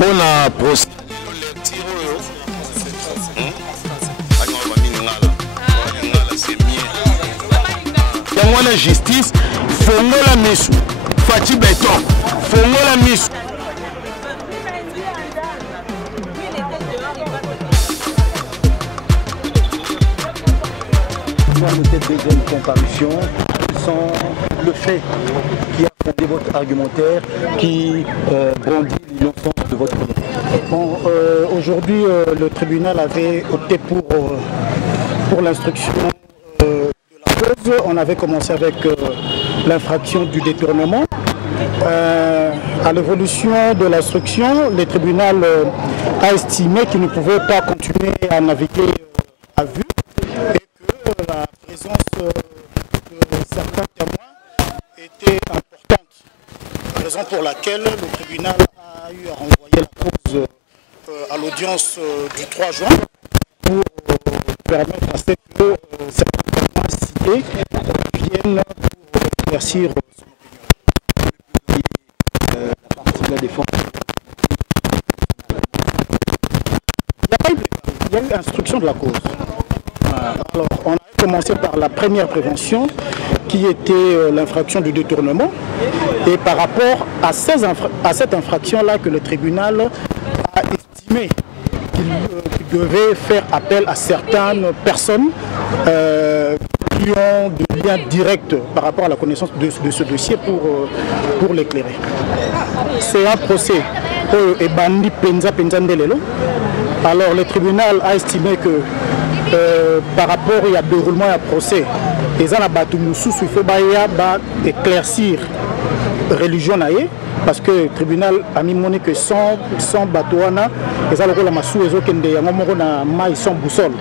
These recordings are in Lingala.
Pour la procès. La justice, fongola misu, Fati Beton, fongola misu. Cette deuxième comparution sont le fait qui a fondé votre argumentaire, qui brandit l'innocence de votre client. Bon, aujourd'hui, le tribunal avait opté pour l'instruction de la cause. On avait commencé avec l'infraction du détournement. À l'évolution de l'instruction, le tribunal a estimé qu'il ne pouvait pas continuer à naviguer à vue et que la présence de certains témoins était importante. Raison pour laquelle le tribunal a eu à renvoyer la cause à l'audience du 3 juin pour permettre à ce que certains témoins cités viennent pour éclaircir son opinion. La partie de la défense. Il y a eu instruction de la cause. Alors, on a commencé par la première prévention qui était l'infraction du détournement. Et par rapport à cette infraction-là que le tribunal a estimé qu'il devait faire appel à certaines personnes qui ont des liens directs par rapport à la connaissance de ce dossier pour l'éclairer. C'est un procès et Bandi Penza Ndelelo. Alors le tribunal a estimé que par rapport au déroulement du procès, il faut éclaircir la religion parce que le tribunal a mis que sans batouana, sans boussole.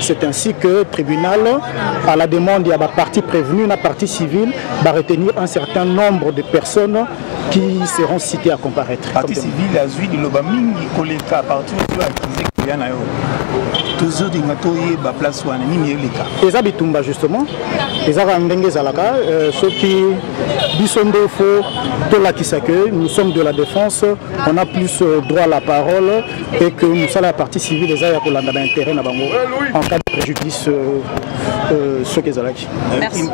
C'est ainsi que le tribunal, à la demande de la partie prévenue, la partie civile, va retenir un certain nombre de personnes qui seront citées à comparaître. La partie civile a vu le Lobaming, Koleka, à partir de l'accusé qui vient à eux. Toujours des matouilles, la place où on a mis les cas. Les habitants, justement, les Arandengés Zalaka, ceux qui sont des faux, nous sommes de la défense, on a plus droit à la parole et que nous sommes la partie civile des Aïa pour l'intérêt en cas de préjudice ceux qui sont là. Merci.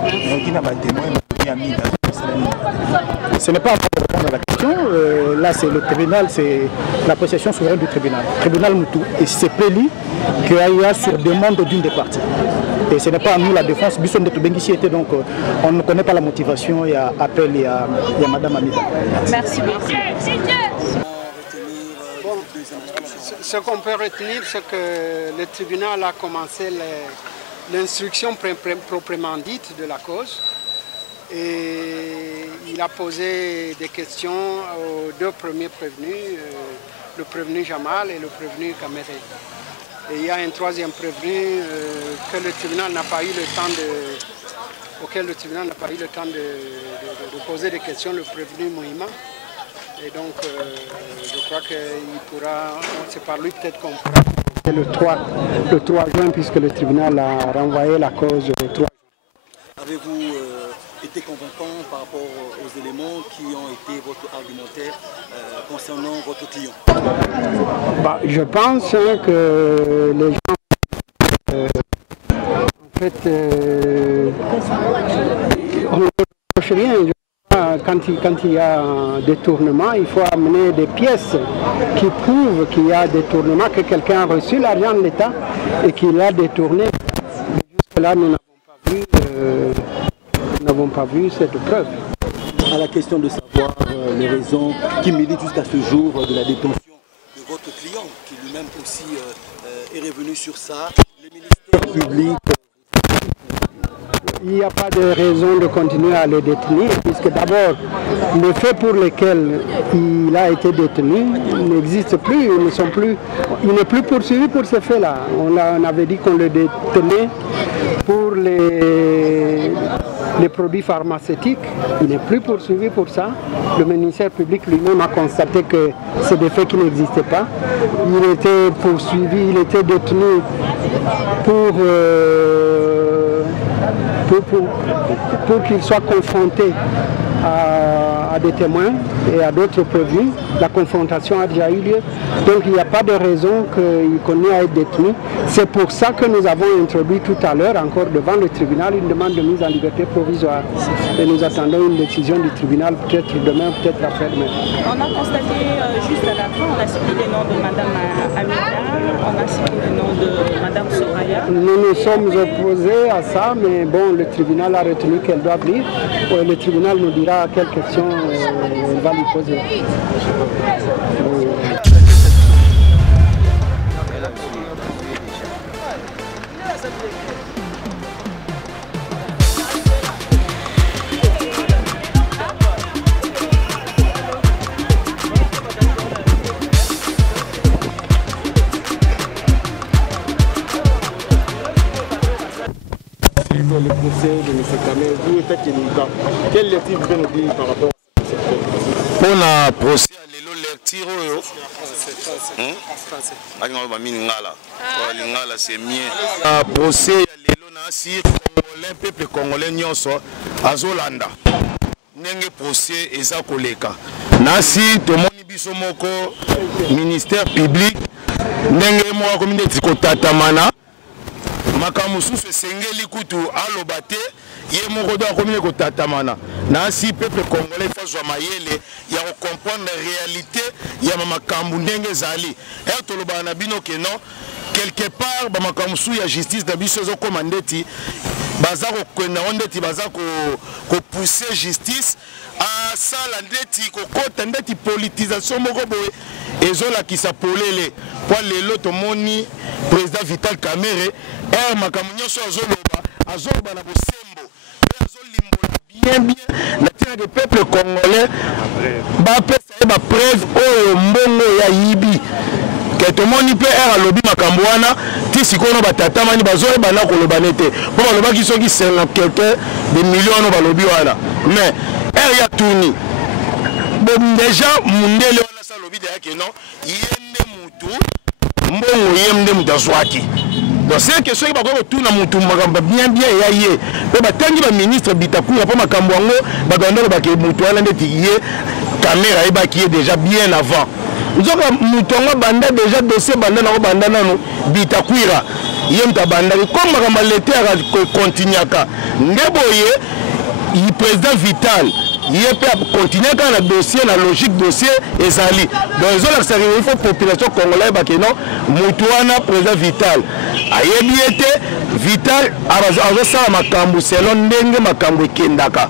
Ce n'est pas pour répondre à la question. Là, c'est le tribunal, c'est l'appréciation souveraine du tribunal. Le tribunal Moutou. Et c'est Péli qui a sur demande d'une des parties. Et ce n'est pas à nous la défense. Bisson de Toubengici était donc, on ne connaît pas la motivation. Il y a appel, il y a Madame Amida. Merci beaucoup. Bon, ce qu'on peut retenir, c'est que le tribunal a commencé l'instruction proprement dite de la cause. Et il a posé des questions aux deux premiers prévenus, le prévenu Jamal et le prévenu Kamere. Et il y a un troisième prévenu auquel le tribunal n'a pas eu le temps de poser des questions, le prévenu Moïma. Et donc je crois qu'il pourra, c'est par lui peut-être qu'on pourra. Le 3 juin, puisque le tribunal a renvoyé la cause le 3 juin. Avez-vous été convaincant par rapport aux éléments qui ont été votre argumentaire concernant votre client? Je pense que les gens, en fait, on ne reproche rien. Quand il y a un détournement, il faut amener des pièces qui prouvent qu'il y a un détournement, que quelqu'un a reçu l'argent de l'État et qu'il l'a détourné. Jusque-là, nous n'avons pas vu cette preuve. À la question de savoir les raisons qui militent jusqu'à ce jour de la détention de votre client, qui lui-même aussi est revenu sur ça, le ministère public... Il n'y a pas de raison de continuer à le détenir, puisque d'abord, le fait pour lequel il a été détenu n'existe plus, il n'est plus poursuivi pour ce fait-là. On avait dit qu'on le détenait pour les produits pharmaceutiques, il n'est plus poursuivi pour ça. Le ministère public lui-même a constaté que c'est des faits qui n'existaient pas. Il était poursuivi, il était détenu pour qu'il soit confronté à des témoins et à d'autres prévenus. La confrontation a déjà eu lieu. Donc il n'y a pas de raison qu'il continue à être détenu. C'est pour ça que nous avons introduit tout à l'heure, encore devant le tribunal, une demande de mise en liberté provisoire. Et nous attendons une décision du tribunal, peut-être demain, peut-être après-demain. On a constaté juste à la fin, on a cité les noms de Mme Amina, on a cité le nom de Mme Soraya. Nous nous sommes opposés à ça, mais bon, le tribunal a retenu qu'elle doit venir. Le tribunal nous dira quelles questions il va lui poser. Le procès de M. Kamé, vous êtes militant. Quelle lecture vous pouvez nous dire par rapport à ce procès? Pour le procès, lelo lecture c'est mieux. Le procès lelo nasi congolais peuple congolais nyonso azolanda. Nenge procès eza koleka. Nasi tomoni biso moko ministère public ndenge mo ko mineti ko tatamana. Makamususu esengeli kutu alobate ye moko do akomine kotatamana nasi peuple congolais fazwa mayele ya comprendre réalité ya makambu ndenge zali toloba na bino ke non quelque part ba makamusu ya justice na biso zo komandeti baza ko kwenda ondeti baza ko pousser justice a sala ndeti ko kota ndeti politisation moko boye ezolakisa polele kwa lelo tomoni président Vital Kamerhe makambo nyonso azoloba na bosembo azolimbola bien na tina de peuple congolais bapesa ye bapreuve oyo mbongo ya yibi ke tomoni mpe alobi makambo wana ti sikoyo batatamani bazoyeba na koloba ne te mpo balobaki soki 50 quelques de millions wana balobi wana mais ya tuni déjà mundele wana salobi de yake non yende mutu mbongo yende mutu azwaki. Donc c'est que ceux qui vont tout na mutu makamba bien ya ye pe batangi ba ministre Bitakuya po makambo ngo bagandolo ba ke mutu ala ndeti ye caméra e ba qui est déjà bien avant. Nzoka mutu ngo banda déjà dossier banda na banda nanu Bitakuya ye mta banda comme makamba lettre continuaka ndeboye le président Vital il peut continuer dans le dossier, la logique dossier et Zali. Donc il faut que la population congolaise Moutouana, président Vital. Ayebi Vital a makambu selon ndenge makambu kendaka.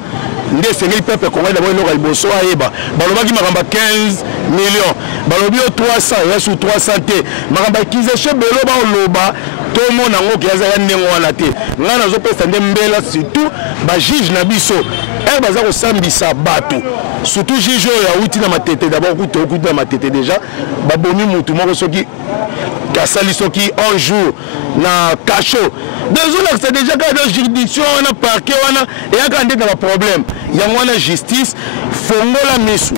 Nde sengeli peuple congolais d'abord il aura bosso ayeba. Balobaki makamba 15 millions. Balobi 300 ya sous 300 te. Makamba kizeshe belo ba loba tout le monde a qui a ndenge wana te. Ngana zo pesa ndembela surtout ba juge na biso. Baza ko sambisa bato surtout juge ya uti na matete d'abord kuto na matete déjà babomi mutu moko soki kasali soki un jour na cachot désolé c'est déjà quand la juridiction on a parquet wana et a quand dans problème il y a une justice fongola misu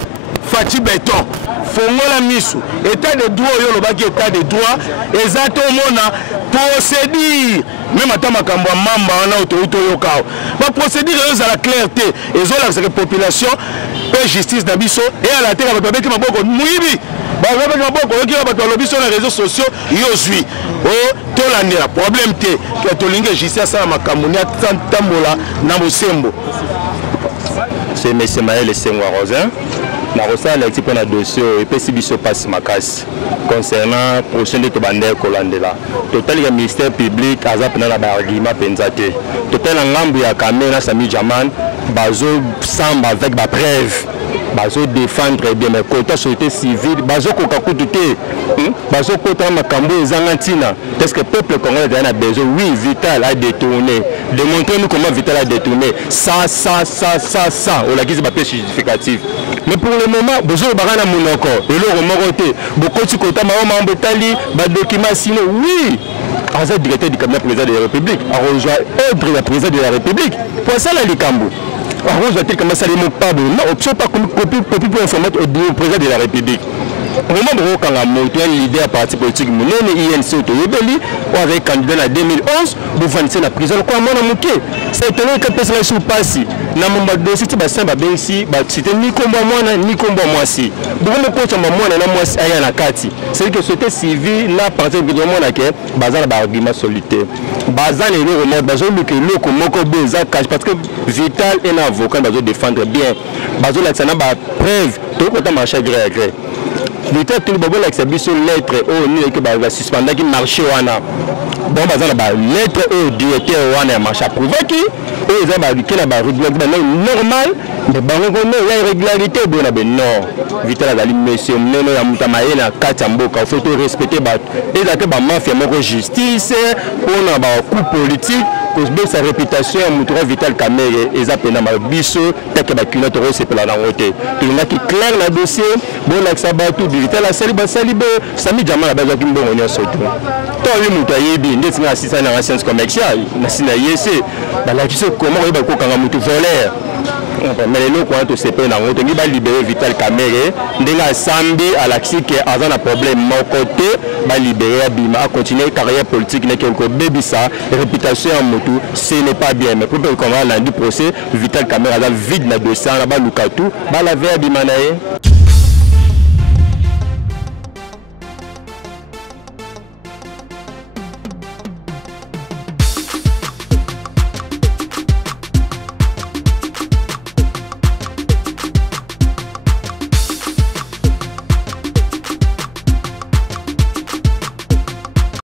fati béton fongola misu état de droit yo lobaki état de droit exacto mona procédure même à makambo mamba on a autorité yokao ba procédure eza la clarté ezolakisa que population pe justice na biso et à la terre ba babeti maboko muibi ba babeti maboko yoki ba to lobiso na réseaux sociaux yozui oh tolandela problème te que tolinge justice ça makambo ni atambola na bosembo. C'est M. Maël Sengwa Rosin. Je suis pour un dossier et puis si je passe ma casse concernant la prochaine de Tobandé Kolandela. Total le ministère public a appelé un argument pensate. Total l'ensemble de caméra Sami Jaman bazo semble avec ma preuve. Bazo défendre bien mais côté société civile bazo kokakututé bazo côté makambo ezangantina parce que peuple congolais a besoin oui Vital a détourné démontrez-nous comment Vital a détourné ça on l'a dit papier justificatif mais pour le moment besoin barana monoko et le remoroté beaucoup de côté ma mbetali ba document sinon oui en directeur du cabinet président de la République a rejoint ordre le président de la République pour ça la likambo. Alors, je vais dire que ça n'est pas bon. Non, option pas copie pour information au président de la République. moment bokanga moto un leader parti politique monene INC toyebeli ou avec candidat en 2011 bovandise na prison kwa mwana moke c'est étonné que personne sur passe na momba dossier ba samba bensi ba c'était ni kombo mwana ni kombo mwasi bomo ko chamba mwana na mwasi aya na kati c'est que société civile na parti de mwana ke bazana ba argument solitaire bazana le remède bazo luke loko moko beza cache parce que Vital est un avocat bazo défendre bien bazo la tsana ba preuve to ko ta marché gré à gré Vital tout bobo la exhibition lettre au ni que ba suspendre qui marché wana bon bazana ba lettre au directeur wana marché approuvé qui et ils ont dit la régularité normal mais bango il y a irrégularité bon non Vital ali monsieur neno ya mutamaye na katamboka faut respecter ba et la que ba mafia moko justice on a ba coup politique cause de sa réputation mutura Vital Kamerhe et ça pena ma biso teke ba culotte rose pela na route tout le qui clair la dossier bon la ça ba tout Vital la saliba sami jamaa ba ki mbongo nyoso tout to lui mutaye bi ndeti na assistant na science commerciale na sina yese ba la kiso comment ba ko kanga mutu voleur mais les locaux ont se peinent en route ni ba libérer Vital Kamerhe ndenga sambi à l'axi que azan a problème mon côté ba libérer Abima a continuer carrière politique n'est que baby ça réputation en motu ce n'est pas bien mais pour qu'on va lundi procès Vital Kamerhe a vide na dossier na ba lukatu ba la veille Abima nae